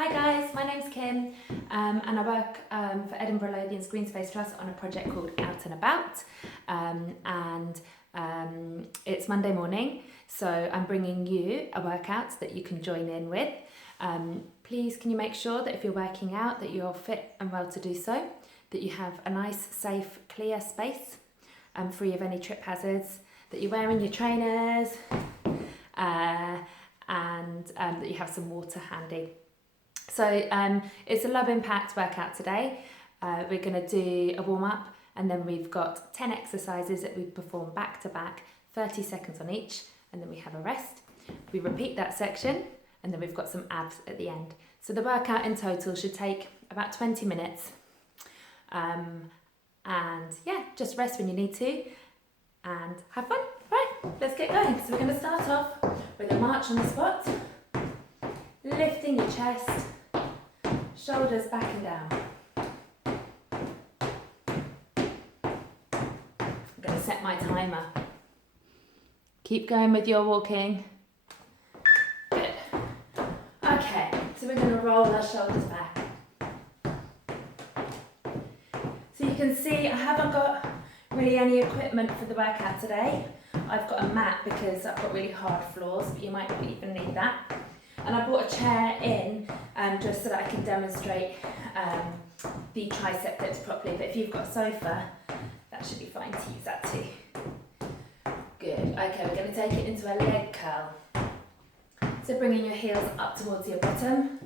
Hi guys, my name's Kim and I work for Edinburgh Lothian's Green Space Trust on a project called Out and About it's Monday morning, so I'm bringing you a workout that you can join in with. Please can you make sure that if you're working out that you're fit and well to do so, that you have a nice, safe, clear space free of any trip hazards, that you're wearing your trainers and that you have some water handy. So it's a low impact workout today. We're going to do a warm up and then we've got 10 exercises that we perform back to back, 30 seconds on each, and then we have a rest. We repeat that section and then we've got some abs at the end. So the workout in total should take about 20 minutes. And yeah, just rest when you need to and have fun. Right, let's get going. So we're going to start off with a march on the spot, lifting your chest, shoulders back and down. I'm going to set my timer. Keep going with your walking. Good. Okay, so we're going to roll our shoulders back. So you can see I haven't got really any equipment for the workout today. I've got a mat because I've got really hard floors, but you might not even need that. And I brought a chair in just so that I can demonstrate the tricep dips properly. But if you've got a sofa, that should be fine to use that too. Good. Okay, we're going to take it into a leg curl. So bringing your heels up towards your bottom.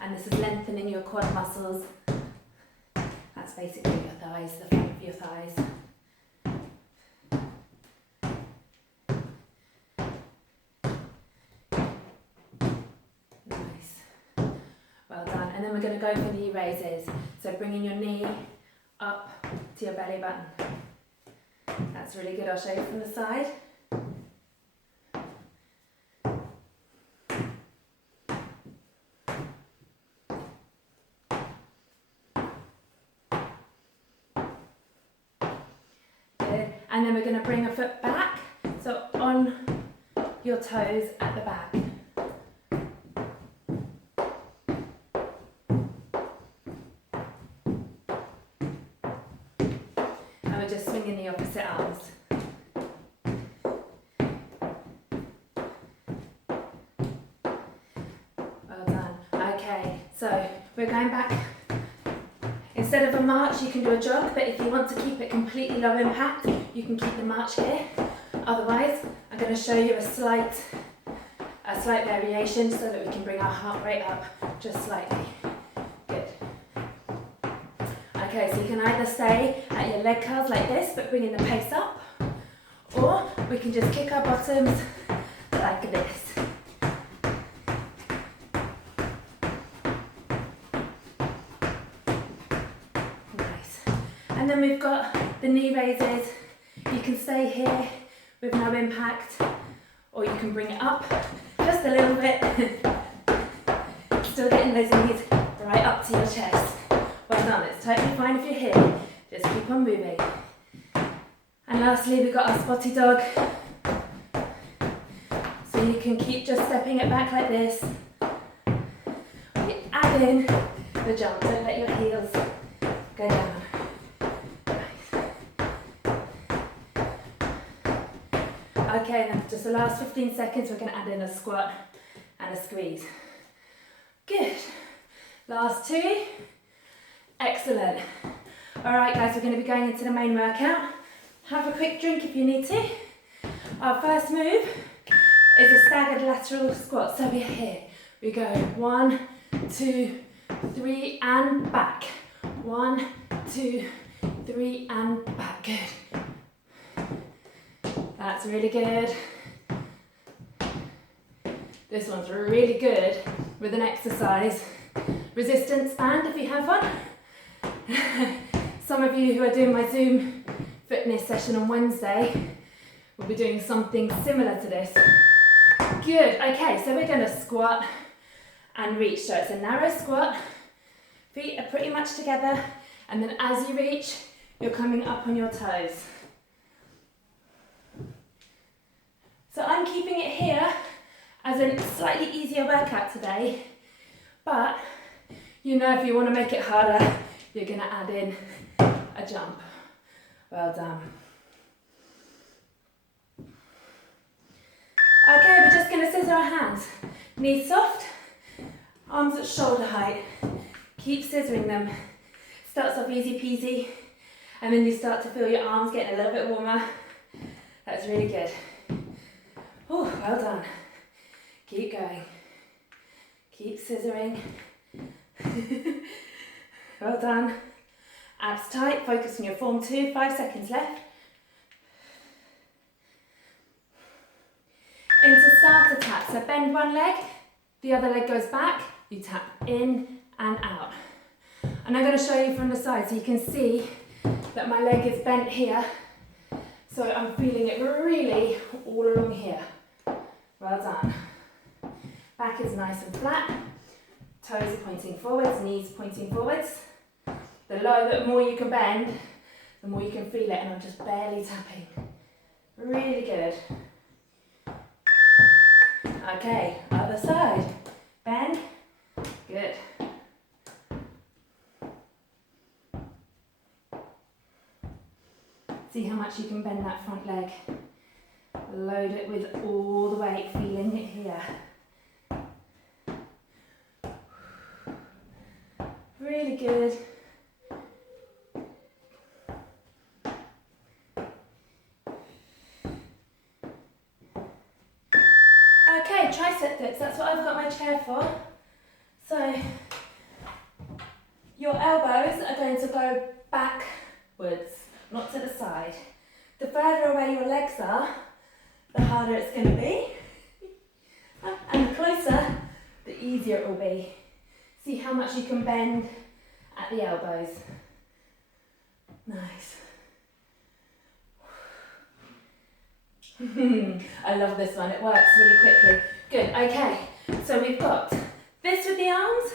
And this is lengthening your quad muscles. That's basically your thighs, the front of your thighs. Well done. And then we're going to go for knee raises. So bringing your knee up to your belly button. That's really good. I'll show you from the side. Good. And then we're going to bring a foot back. So on your toes at the back. Just swinging the opposite arms. Well done. Okay, so we're going back. Instead of a march, you can do a jog, but if you want to keep it completely low impact, you can keep the march here. Otherwise, I'm going to show you a slight variation so that we can bring our heart rate up just slightly. Good. Okay, so you can either stay at your leg curls like this, but bringing the pace up, or we can just kick our bottoms like this. Nice. And then we've got the knee raises. You can stay here with no impact, or you can bring it up just a little bit. Still getting those knees right up to your chest. Well done, it's totally fine if you're here, just keep on moving. And lastly, we've got our spotty dog. So you can keep just stepping it back like this. You add in the jump, don't let your heels go down. Nice. Okay, then just the last 15 seconds, we're going to add in a squat and a squeeze. Good. Last two. Excellent. Alright guys, we're going to be going into the main workout. Have a quick drink if you need to. Our first move is a staggered lateral squat. So we're here. We go 1, 2, 3 and back. 1, 2, 3 and back. Good. That's really good. This one's really good with an exercise resistance band if you have one. Some of you who are doing my Zoom fitness session on Wednesday will be doing something similar to this. Good, okay, so we're going to squat and reach. So it's a narrow squat, feet are pretty much together, and then as you reach, you're coming up on your toes. So I'm keeping it here as a slightly easier workout today, but you know if you want to make it harder, you're going to add in a jump. Well done. Okay, we're just going to scissor our hands. Knees soft, arms at shoulder height. Keep scissoring them. Starts off easy peasy, and then you start to feel your arms getting a little bit warmer. That's really good. Oh, well done. Keep going. Keep scissoring. Well done. Abs tight, focus on your form 2, 5 seconds left. Into starter tap, so bend one leg, the other leg goes back, you tap in and out. And I'm going to show you from the side so you can see that my leg is bent here. So I'm feeling it really all along here. Well done. Back is nice and flat, toes are pointing forwards, knees pointing forwards. The more you can bend, the more you can feel it, and I'm just barely tapping. Really good. Okay, other side. Bend. Good. See how much you can bend that front leg. Load it with all the weight, feeling it here. Really good. Okay, tricep dips, that's what I've got my chair for. So, your elbows are going to go backwards, not to the side. The further away your legs are, the harder it's going to be. And the closer, the easier it will be. See how much you can bend at the elbows. Nice. I love this one, it works really quickly. Good, okay, so we've got this with the arms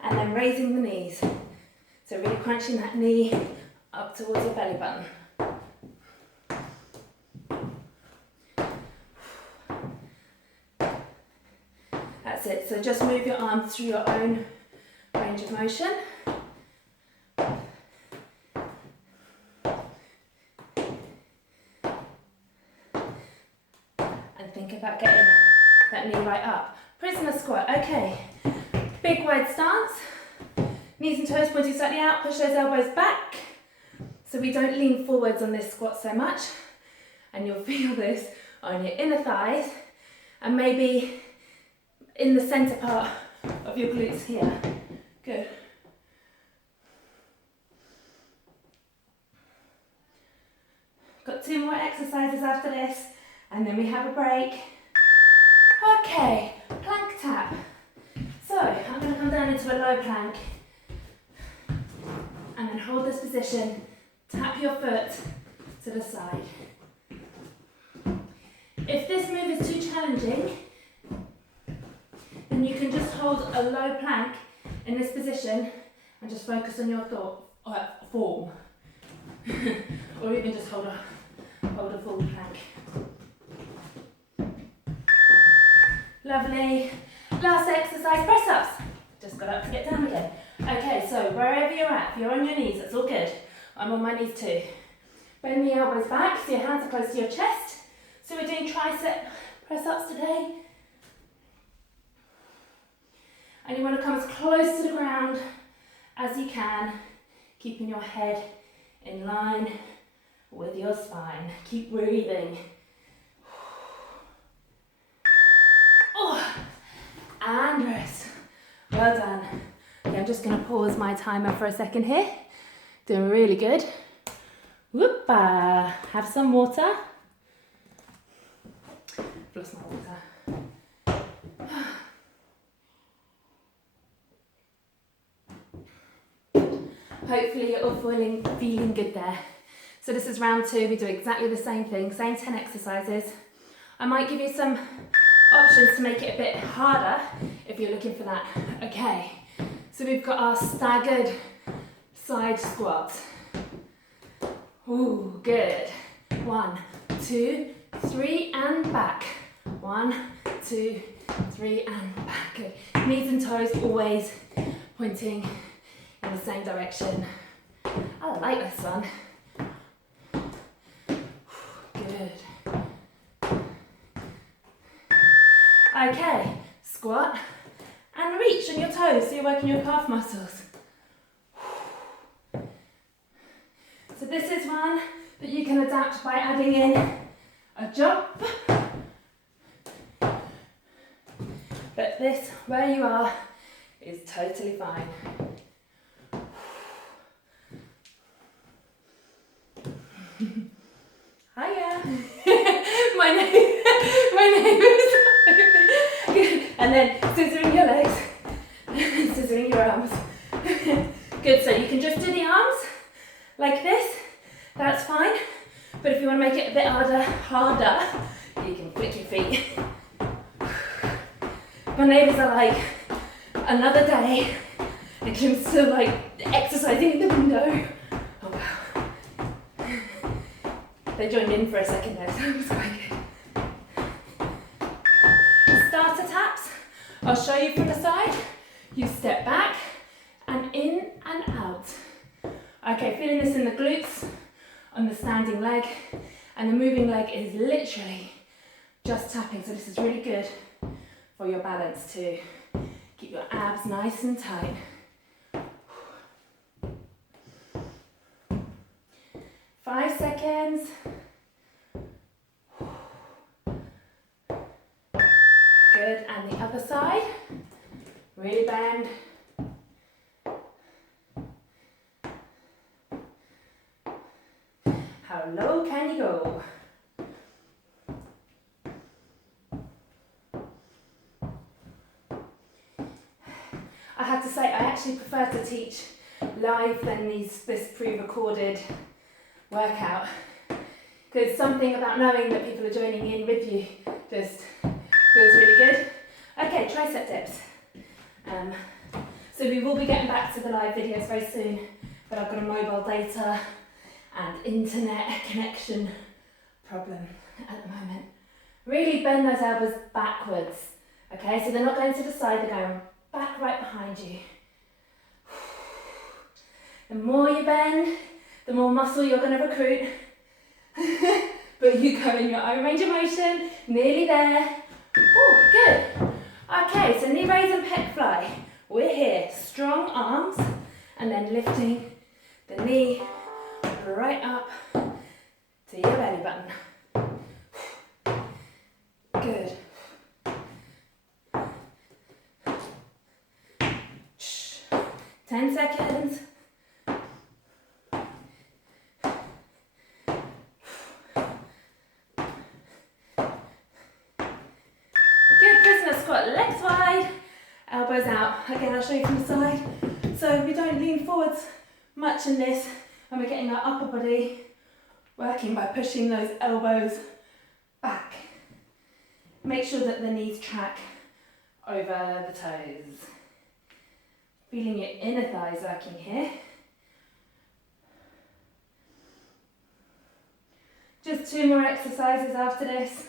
and then raising the knees. So really crunching that knee up towards your belly button. That's it, so just move your arms through your own range of motion. Think about getting that knee right up. Prisoner squat, okay. Big wide stance. Knees and toes pointing slightly out, push those elbows back so we don't lean forwards on this squat so much. And you'll feel this on your inner thighs and maybe in the center part of your glutes here. Good. Got 2 more exercises after this. And then we have a break. Okay, plank tap. So, I'm going to come down into a low plank. And then hold this position. Tap your foot to the side. If this move is too challenging, then you can just hold a low plank in this position and just focus on your form. Or even just hold a full plank. Lovely. Last exercise, press ups. Just got up to get down again. Okay, so wherever you're at, if you're on your knees, that's all good. I'm on my knees too. Bend the elbows back so your hands are close to your chest. So we're doing tricep press ups today. And you want to come as close to the ground as you can, keeping your head in line with your spine. Keep breathing. Oh, and rest. Well done. Okay, I'm just going to pause my timer for a second here. Doing really good. Whoop-a. Have some water. I've lost my water. Hopefully you're all feeling good there. So this is round 2. We do exactly the same thing, same 10 exercises. I might give you some options to make it a bit harder if you're looking for that. Okay, so we've got our staggered side squat. Ooh, good. 1, 2, 3, and back. 1, 2, 3 and back. Good. Knees and toes always pointing in the same direction. I like this one. Good. Okay, squat and reach on your toes so you're working your calf muscles. So this is one that you can adapt by adding in a jump. But this, where you are, is totally fine. Hiya. my name is Good. And then scissoring your legs, scissoring your arms. Good, so you can just do the arms like this, that's fine. But if you want to make it a bit harder, you can flick your feet. My neighbours are like, another day, and Kim's still like exercising in the window. Oh wow. They joined in for a second there, so it was quite good. Starter taps, I'll show you from the side. You step back and in and out. Okay, feeling this in the glutes, on the standing leg, and the moving leg is literally just tapping, so this is really good for your balance too. Keep your abs nice and tight. 5 seconds. Good, and the other side. Really bend. How low can you go? I have to say, I actually prefer to teach live than this pre-recorded workout, because something about knowing that people are joining in with you just feels really good. Okay, tricep dips. So we will be getting back to the live videos very soon, but I've got a mobile data and internet connection problem at the moment. Really bend those elbows backwards, okay? So they're not going to the side, they're going back right behind you. The more you bend, the more muscle you're going to recruit. But you go in your own range of motion, nearly there. Oh, good. Okay, so knee raise and pec fly. We're here, strong arms, and then lifting the knee right up to your belly button. Good. Shh. 10 seconds. Good, prisoner squat, legs wide, elbows out. Again, I'll show you from the side. So we don't lean forwards much in this, and we're getting our upper body working by pushing those elbows back. Make sure that the knees track over the toes. Feeling your inner thighs working here. Just 2 more exercises after this.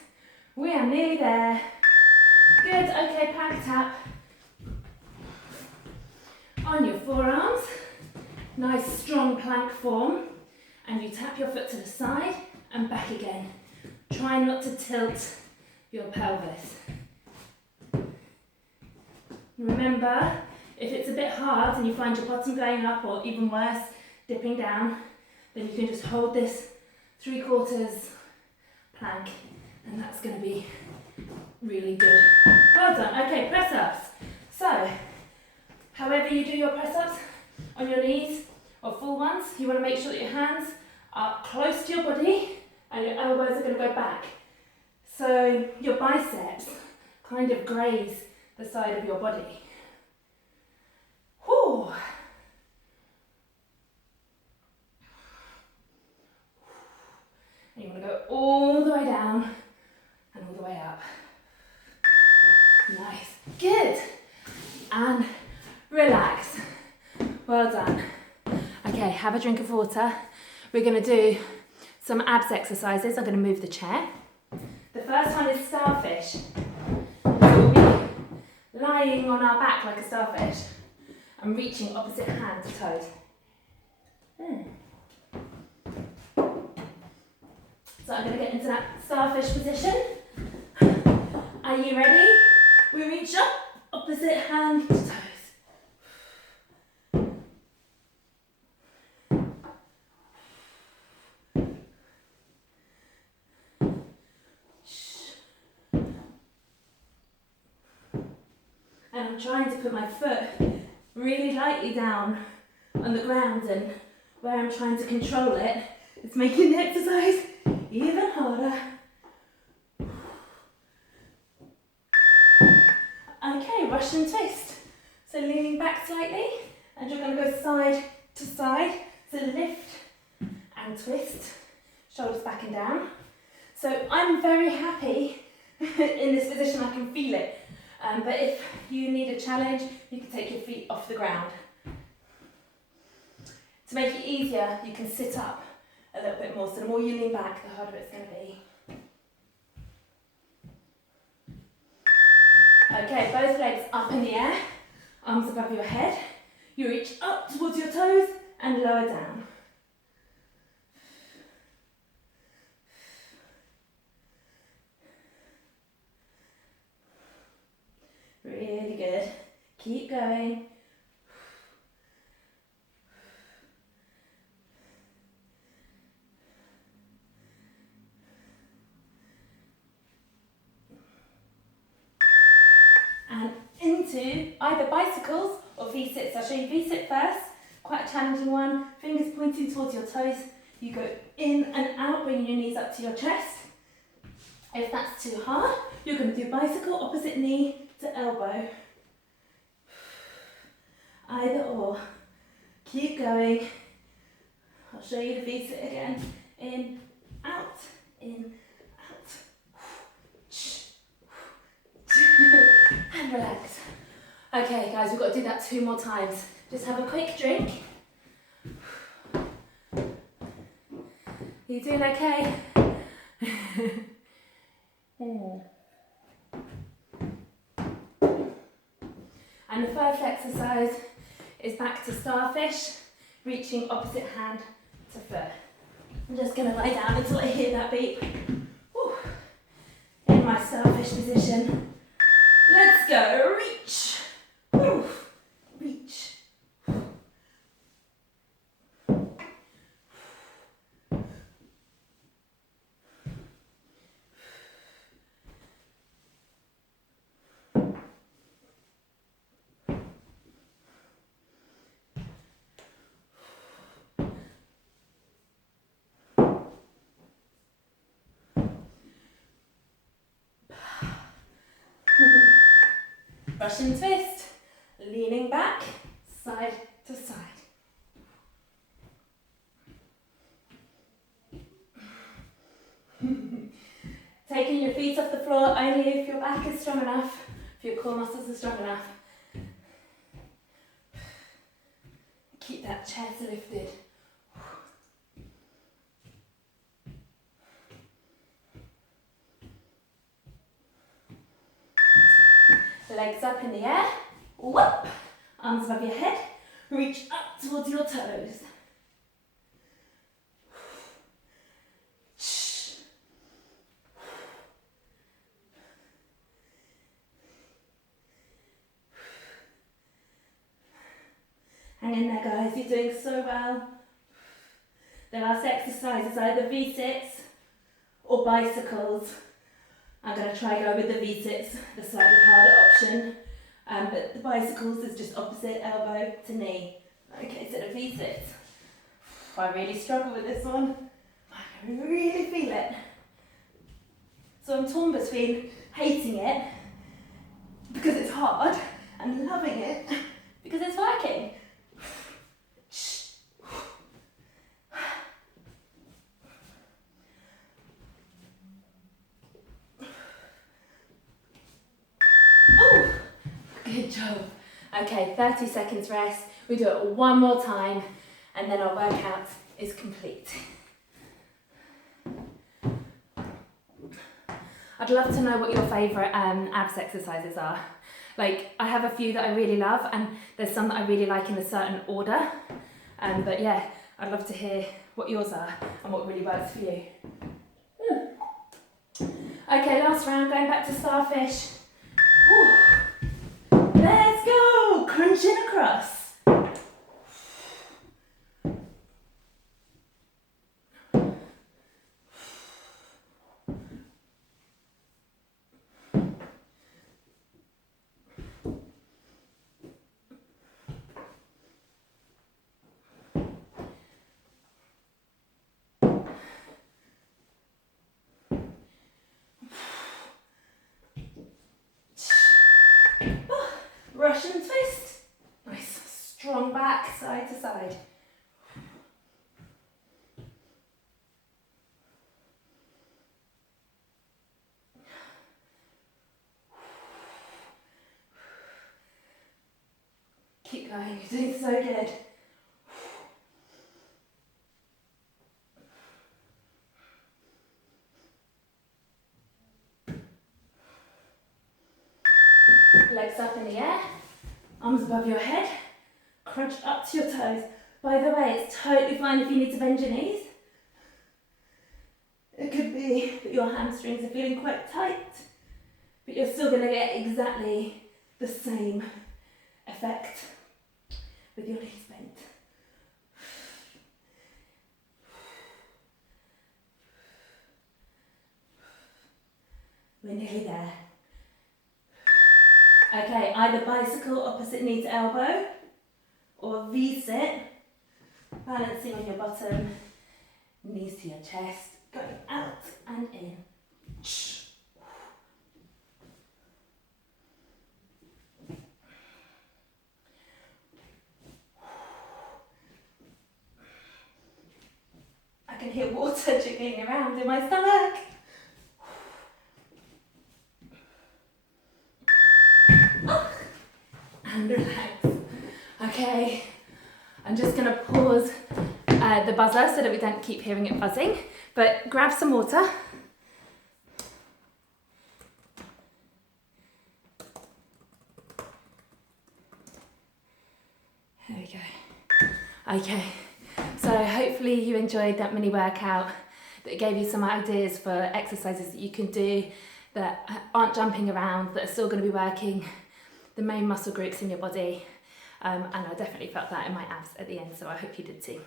We are nearly there. Good, okay, plank tap. On your forearms. Nice strong plank form, and you tap your foot to the side and back again. Try not to tilt your pelvis. Remember, if it's a bit hard and you find your bottom going up, or even worse, dipping down, then you can just hold this 3/4 plank, and that's going to be really good. Well done. Okay, press ups. So, however you do your press ups, on your knees or full ones, you want to make sure that your hands are close to your body and your elbows are going to go back. So your biceps kind of graze the side of your body. Whew. And you want to go all the way down and all the way up. Nice. Good. And relax. Well done. Okay, have a drink of water. We're going to do some abs exercises. I'm going to move the chair. The first one is starfish. So we'll be lying on our back like a starfish and reaching opposite hand to toes. So I'm going to get into that starfish position. Are you ready? We reach up, opposite hand to toes. And I'm trying to put my foot really lightly down on the ground, and where I'm trying to control it, it's making the exercise even harder. Okay, Russian twist. So leaning back slightly, and you're going to go side to side. So lift and twist, shoulders back and down. So I'm very happy in this position, I can feel it. But if you need a challenge, you can take your feet off the ground. To make it easier, you can sit up a little bit more. So the more you lean back, the harder it's going to be. Okay, both legs up in the air, arms above your head. You reach up towards your toes and lower down. Really good. Keep going. And into either bicycles or V-sits. I'll show you V-sit first. Quite a challenging one. Fingers pointing towards your toes. You go in and out, bringing your knees up to your chest. If that's too hard, you're going to do bicycle, opposite knee to elbow. Either or. Keep going. I'll show you the V-sit again. In, out, out. And relax. Okay guys, we've got to do that 2 more times. Just have a quick drink. You doing okay? And the first exercise is back to starfish, reaching opposite hand to foot. I'm just going to lie down until I hear that beep. Whew. In my starfish position. Let's go, reach. Whew. Reach. Russian twist, leaning back, side to side. Taking your feet off the floor only if your back is strong enough, if your core muscles are strong enough. Keep that chest lifted. Legs up in the air, whoop, arms above your head, reach up towards your toes. Hang in there guys, you're doing so well. The last exercise is either V-sits or bicycles. I'm going to try go with the V-sits, the slightly harder option, but the bicycles is just opposite elbow to knee. Okay, so the V-sits. I really struggle with this one. I really feel it. So I'm torn between hating it because it's hard and loving it because it's working. Good job. Okay, 30 seconds rest. We do it 1 more time and then our workout is complete. I'd love to know what your favourite abs exercises are. Like, I have a few that I really love, and there's some that I really like in a certain order. But yeah, I'd love to hear what yours are and what really works for you. Okay, last round, going back to starfish. Whew. Let's go, crunching across. Russian twist. Nice, strong back, side to side. Keep going, you're doing so good. Legs up in the air, arms above your head, crunch up to your toes. By the way, it's totally fine if you need to bend your knees. It could be that your hamstrings are feeling quite tight, but you're still going to get exactly the same effect with your knees bent. We're nearly there. Okay, either bicycle opposite knee to elbow or V-sit, balancing on your bottom, knees to your chest, going out and in. I can hear water jiggling around in my stomach. And relax. Okay, I'm just going to pause the buzzer so that we don't keep hearing it buzzing, but grab some water. There we go. Okay, so hopefully you enjoyed that mini workout that gave you some ideas for exercises that you can do that aren't jumping around, that are still going to be working the main muscle groups in your body, and I definitely felt that in my abs at the end, so I hope you did too.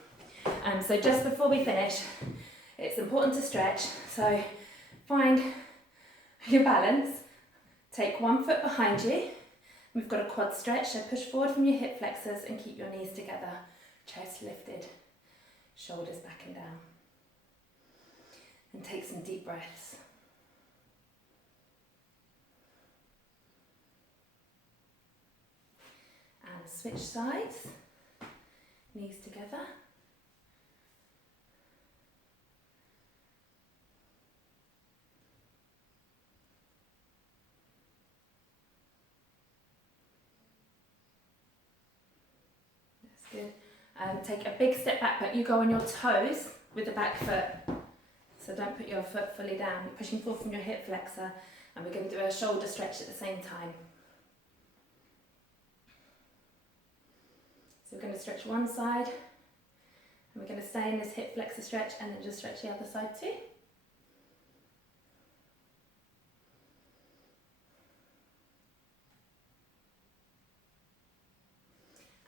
So just before we finish, it's important to stretch, so find your balance, take 1 foot behind you, we've got a quad stretch, so push forward from your hip flexors and keep your knees together, chest lifted, shoulders back and down, and take some deep breaths. And switch sides, knees together. That's good. Take a big step back, but you go on your toes with the back foot. So don't put your foot fully down. You're pushing forward from your hip flexor, and we're going to do a shoulder stretch at the same time. So we're going to stretch one side, and we're going to stay in this hip flexor stretch and then just stretch the other side too.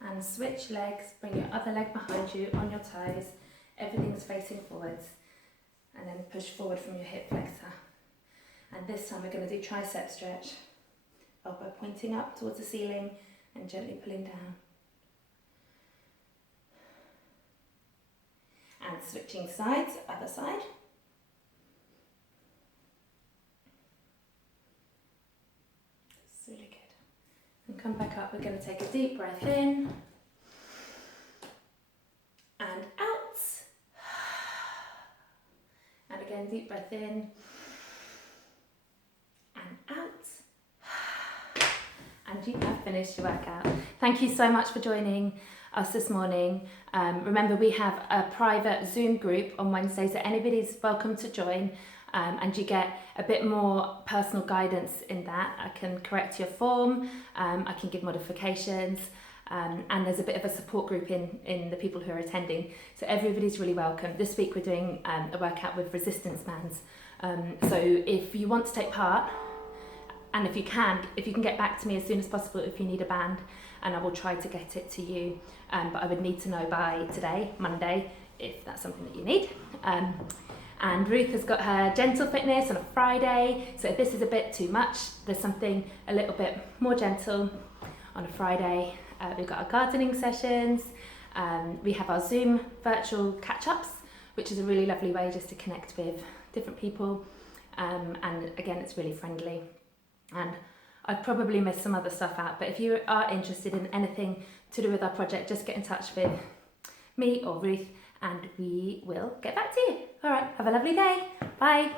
And switch legs, bring your other leg behind you on your toes, everything's facing forwards, and then push forward from your hip flexor. And this time we're going to do tricep stretch, elbow pointing up towards the ceiling and gently pulling down. And switching sides, other side. It's really good. And come back up, we're going to take a deep breath in and out. And again, deep breath in and out. And you have finished your workout. Thank you so much for joining us this morning. Remember, we have a private Zoom group on Wednesday, so anybody's welcome to join. and you get a bit more personal guidance in that. I can correct your form, I can give modifications, and there's a bit of a support group in the people who are attending. So everybody's really welcome. This week we're doing a workout with resistance bands. So if you want to take part, and if you can get back to me as soon as possible if you need a band, and I will try to get it to you. But I would need to know by today, Monday, if that's something that you need. And Ruth has got her gentle fitness on a Friday. So if this is a bit too much, there's something a little bit more gentle on a Friday. We've got our gardening sessions. We have our Zoom virtual catch-ups, which is a really lovely way just to connect with different people. And again, it's really friendly. And I've probably missed some other stuff out, but if you are interested in anything to do with our project, just get in touch with me or Ruth and we will get back to you. All right, have a lovely day. Bye.